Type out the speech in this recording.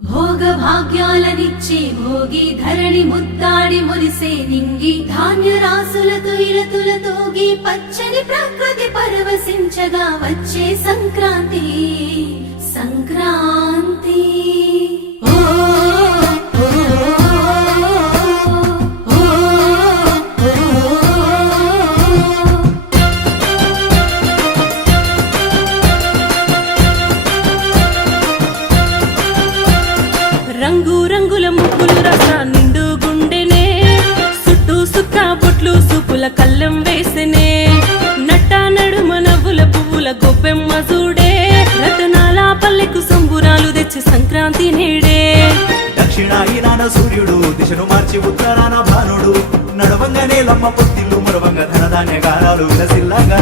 భోగ భాగ్యాలనిచ్చే భోగి ధరణి ముద్దాడి మురిసే నింగి ధాన్య రాసులతో ఇలతులతోగి పచ్చని ప్రకృతి పరవశించగా వచ్చే సంక్రాంతి సంక్రాంతి రంగు రంగుల ముగ్గులు రస నిండు గుండెనే సుట్టు సుక్క బొట్లు సూపుల కళ్ళం వేసెనే నట్ట నడుమ నవ్వుల పువ్వుల గొప్పెమ్మ చూడే రతనాల పల్లెకు సంబురాలు తెచ్చి సంక్రాంతి నేడే దక్షిణాయనాన సూర్యుడు దిశను మార్చి ఉత్తరాన భానుడు నడవంగానే లమ్మ పొత్తిల్లు మరవంగ ధనధాన్య గారాలు విలసిల్లగా